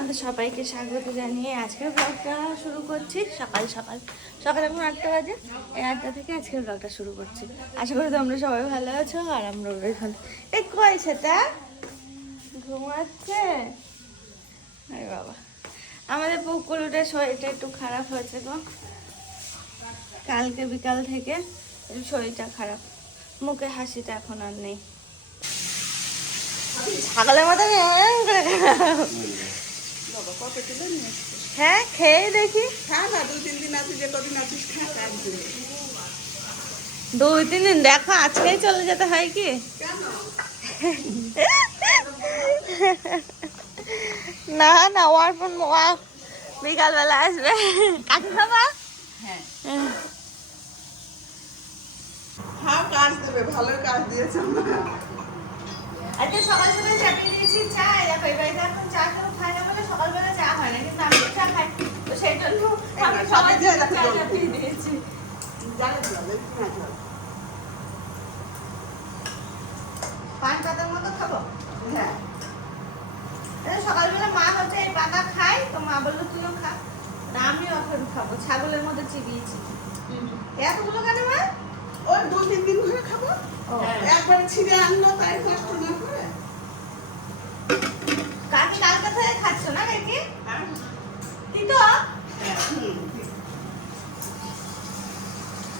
তোমাদের সবাইকে স্বাগত জানিয়ে আজকের ব্লগটা শুরু করছি। সকাল সকাল। সকাল এখন আটটা বাজে। এই আটটা থেকে আজকের ব্লগটা শুরু করছি। আশা করি তোমরা সবাই ভালো আছো আর আমরা বেশ ভালো। এই কয় সেটা? ঘুমাচ্ছে? আরে বাবা। আমাদের পুকুরটার শরীরটা একটু খারাপ হয়েছে গো। কালকে বিকাল থেকে একটু শরীরটা খারাপ। মুখে হাসিটা এখন আর নেই। ছাগলের মতো। বাবা কত কিলো নিয়ে হ্যাঁ খেয়ে দেখি। খা না দু তিন দিন আছিস যে কদিন আছিস খা কাটবে দুই তিন দিন দেখো আজকেই চলে যেতে হয় কি? না না ওয়ার ফোন বিকালবেলা আসবে। কাকি খাবা? হ্যাঁ। হ্যাঁ। কাজ দেবে ভালোই কাজ দিয়েছে। আজকে সকাল সকাল চাপিয়ে দিয়েছি চা দেখো এই বাড়িতে এখন চা কেউ খায় না বলে সকালবেলা চা হয় না কিন্তু আমি চা খাই। তো সেই জন্য আমি সকাল থেকে দেখো চা। চাপিয়ে দিয়েছি। পান পাতার মতো খাব? হ্যাঁ। সকালবেলা মা হচ্ছে এই পাতা খায় তো মা বলল তুইও খা। আমিও এখন খাব ছাগলের মধ্যে চিবিয়েছি এতগুলো কেন মা? ওই দু তিন দিন ধরে খাব? একবার ছিঁড়ে আনলো তাই কষ্ট না করে কাকি কালকে থেকে খাচ্ছ না কাকি হ্যাঁ তিতো হ্যাঁ, হুম, ঠিক। হ্যাঁ চা দিয়ে জল দিয়ে দিবি খাই বাপ খেয়ে যদি উপকার হয় উপকার হবে হবে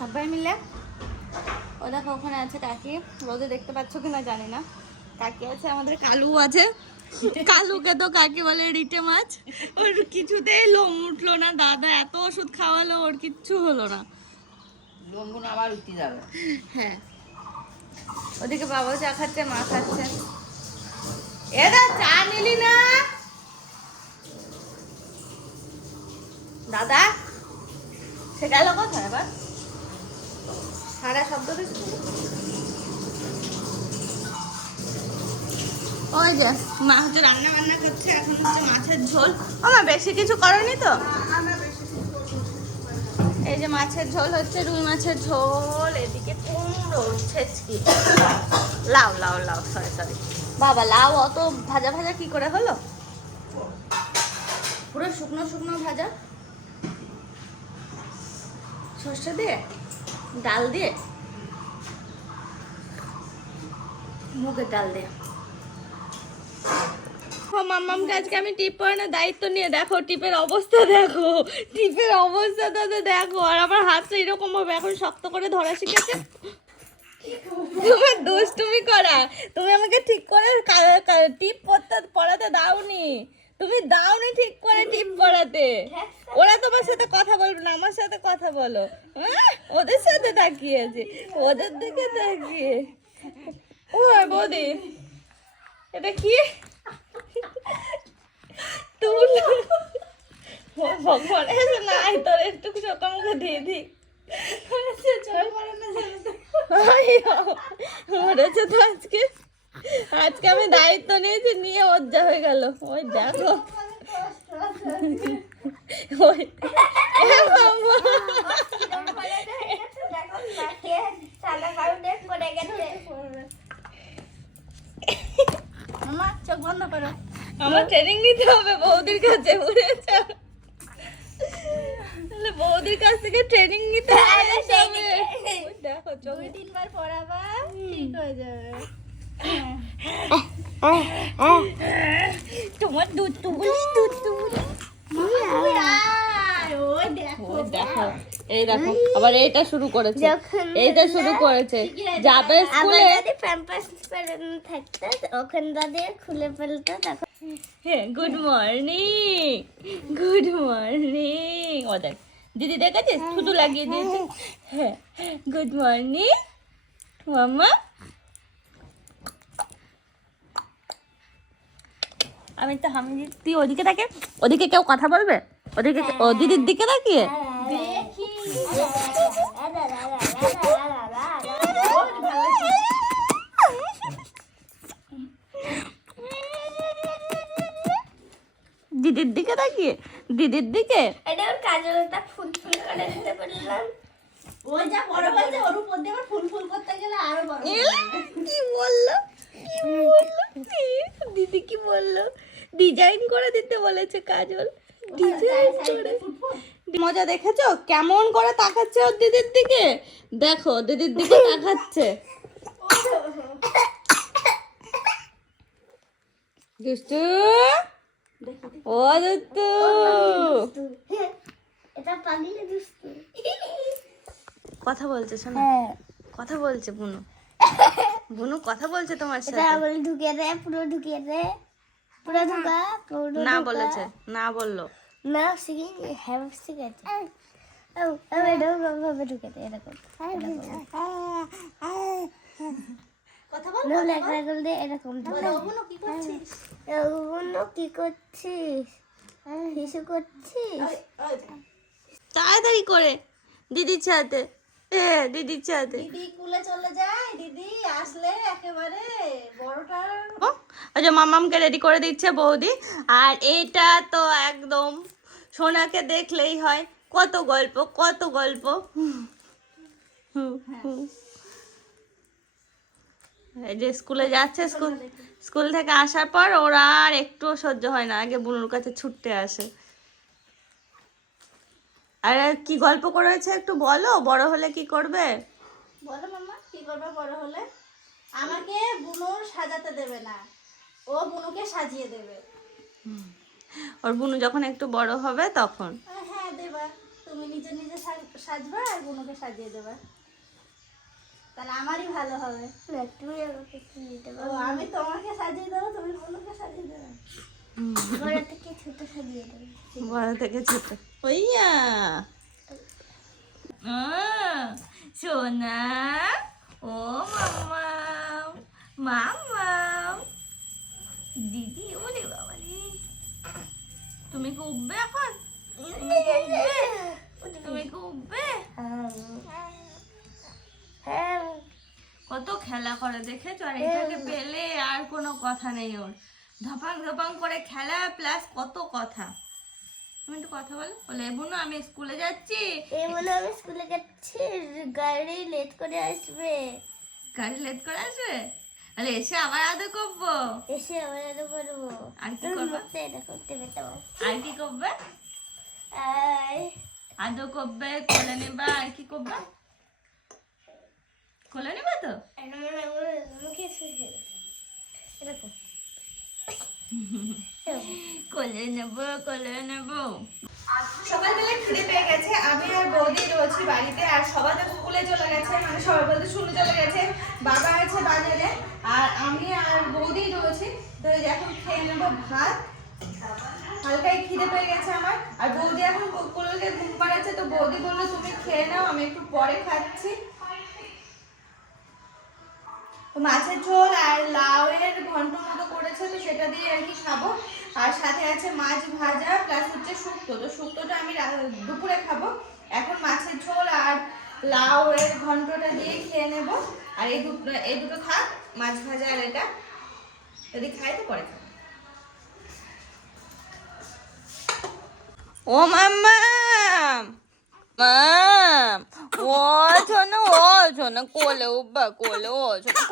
সবাই মিলে। ও দেখো ওখানে আছে কাকি। রোদে দেখতে পাচ্ছ কিনা জানি না। কাকি আছে আমাদের কালু আছে। কালুকে তো কাকি বলে রিটে মাছ। ওর কিছুতেই লোম উঠল না। দাদা এত ওষুধ খাওয়ালো ওর কিচ্ছু হলো না। লম্বন আবার উঠতে যাবে। হ্যাঁ। ওদিকে বাবাও চা খাচ্ছে মা খাচ্ছে। এদা চা নিলি না? দাদা সে গেল কোথায় এবার? সারা শব্দ ওই যে মা হচ্ছে রান্না বান্না করছে এখন হচ্ছে মাছের ঝোল। ও মা বেশি কিছু করনি তো। এই যে মাছের ঝোল হচ্ছে রুই মাছের ঝোল এদিকে কুমড়ো ছেচকি। লাউ লাউ লাউ সরি সরি বাবা লাউ অত ভাজা ভাজা কি করে হলো? পুরো শুকনো শুকনো ভাজা? সর্ষে দিয়ে? ডাল দিয়ে? মুগের ডাল দিয়ে। ও মাম্মামকে আজকে আমি টিপ পরানোর দায়িত্ব নিয়ে দেখো, টিপের অবস্থা দেখো, টিপের অবস্থাটা তো দেখো, আর আমার হাতটা এখন শক্ত করে ধরা শিখেছে। তোমার করা, তুমি আমাকে ঠিক করে টিপ পড়াতে দাওনি। তুমি দাওনি ঠিক করে টিপ পড়াতে। ওরা তোমার সাথে কথা বলবে না আমার সাথে কথা বলো? ওদের সাথে তাকিয়েছে ওদের দিকে তাকিয়ে। ও বৌদি এটা কি? তুল ভগবান এসে নাই তোর একটু ছোট মুখে দিয়ে দি মরেছে তো আজকে। আজকে আমি দায়িত্ব নিয়েছি নিয়ে ওর হয়ে গেল। ওই দেখো। ওই আমার ট্রেনিং নিতে হবে বৌদির কাছে তাহলে বৌদির কাছ থেকে ট্রেনিং নিতে হবে। দেখো চোখ তিনবার পড়াবা ঠিক হয়ে যাবে। তোমার দুধ টুগুলি দুধ দেখো এই দেখো আবার এইটা শুরু করেছে। এইটা শুরু করেছে। যাবে আমার স্কুলে যদি প্যাম্পাস থাকতো ওখান খুলে ফেলতো তখন হ্যাঁ গুড মর্নিং গুড মর্নিং ও দেখ দিদি দেখেছিস? থুতু লাগিয়ে দিয়েছে। হ্যাঁ গুড মর্নিং মাম্মা। আমি তো হামি তুই ওদিকে তাকে ওদিকে কেউ কথা বলবে? ওদিকে ও দিদির দিকে তাকিয়ে? দেখি। দিদির দিকে তাকিয়ে? দিদির দিকে? এটা ওর কাজলটা ফুল ফুল করে দিতে পারলাম। ও যা বড় ওর উপর দিয়ে ফুল ফুল করতে গেলে আরও বড় হয়ে এলা, কি বলল কি বলল কি? দিদি কি বলল ডিজাইন করে দিতে বলেছে কাজল। ডিজাইন করে। মজা দেখেছ? কেমন করে তাকাচ্ছে ওর দিদির দিকে? দেখো দিদির দিকে তাকাচ্ছে। দুষ্টু? ও দুষ্টু। কথা বলছে শোনো। হ্যাঁ। কথা বলছে বুনু। বুনু কথা বলছে তোমার সাথে। বলে ঢুকিয়ে দে পুরো ঢুকিয়ে দে। না বলেছে না বলল। না শিখি হ্যাঁ শিখেছে এরকম ঢুকে ওগুলো কি করছিস? ওগুলো করছিস? হিসু করছিস? তাড়াতাড়ি করে দিদির সাথে এ দিদির সাথে দিদি কুলে চলে যায় দিদি আসলে একেবারে বড়টা আচ্ছা মামামকে রেডি করে দিচ্ছে বৌদি। আর এটা তো একদম সোনাকে দেখলেই হয়। কত গল্প কত গল্প। এই যে স্কুলে যাচ্ছে স্কুল স্কুল থেকে আসার পর ওরা আর একটুও সহ্য হয় না। আগে বুনুর কাছে ছুটতে আসে। আরে কি গল্প করেছে একটু বলো বড় হলে কি করবে? বলো মামা কি করবে বড় হলে? আমাকে বুনুর সাজাতে দেবে না ও বুনুকে সাজিয়ে দেবে। ওর বুনু যখন একটু বড় হবে তখন? হ্যাঁ দেবা। তুমি নিজে নিজে সাজবা আর বুনুকে সাজিয়ে দেবা। তাহলে আমারই ভালো হবে। না তুমি আমাকে আমি তোমাকে সাজিয়ে দেবো তুমি বুনুকে সাজিয়ে দেবে। বড় থেকে ছোট সাজিয়ে দেবে। বড় থেকে ছোট। ওইয়া। সোনা। ও মামা মামা দিদি ওরে বাবা রে। তুমি কি উঠবে এখন? তুমি কি উঠবে? তুমি কি উঠবে? হ্যাঁ কত খেলা করে দেখেছ? আর এটাকে পেলে আর কোনো কথা নেই ওর। ধপাং ধপাং করে খেলা প্লাস কত কথা। তুমি একটু কথা বলো। বলে বোনো আমি স্কুলে যাচ্ছি। এই বলে আমি স্কুলে যাচ্ছি। গাড়ি লেট করে আসবে। গাড়ি লেট করে আসবে? আরে এসে আবার আদর করব। এসে আবার এটা করব। আর কি করবে? এটা করতে পেতাম। আর কি করবে? আদর করবে কোলে নেবা আর কি করবে? কোলে নেবা তো? মুখে এরকম। মানে বাবা আছে বাজারে, আর আমি আর বৌদি রয়েছি তো এখন খেয়ে নেব ভাত। খিদে পেয়ে গেছে আমার। আর বৌদি এখন কোলকে ঘুম পাড়াচ্ছে, তো বৌদি বলল, তুমি খেয়ে নাও, আমি একটু পরে খাচ্ছি। মাছের ঝোল আর লাউয়ের ঘন্ট মতো করেছে, তো সেটা দিয়ে আর কি খাব। আর সাথে আছে মাছ ভাজা প্লাস হচ্ছে শুক্তো। তো শুক্তোটা আমি দুপুরে খাব। এখন মাছের ঝোল আর লাউয়ের ঘন্টটা দিয়ে খেয়ে নেব। আর এই দুটো এই দুটো থাক, মাছ ভাজা আর এটা। যদি খাই তো পরে ও মাম্মা মাম ও শোনো ও শোনো কোলে উব্বা কোলে ও শোনো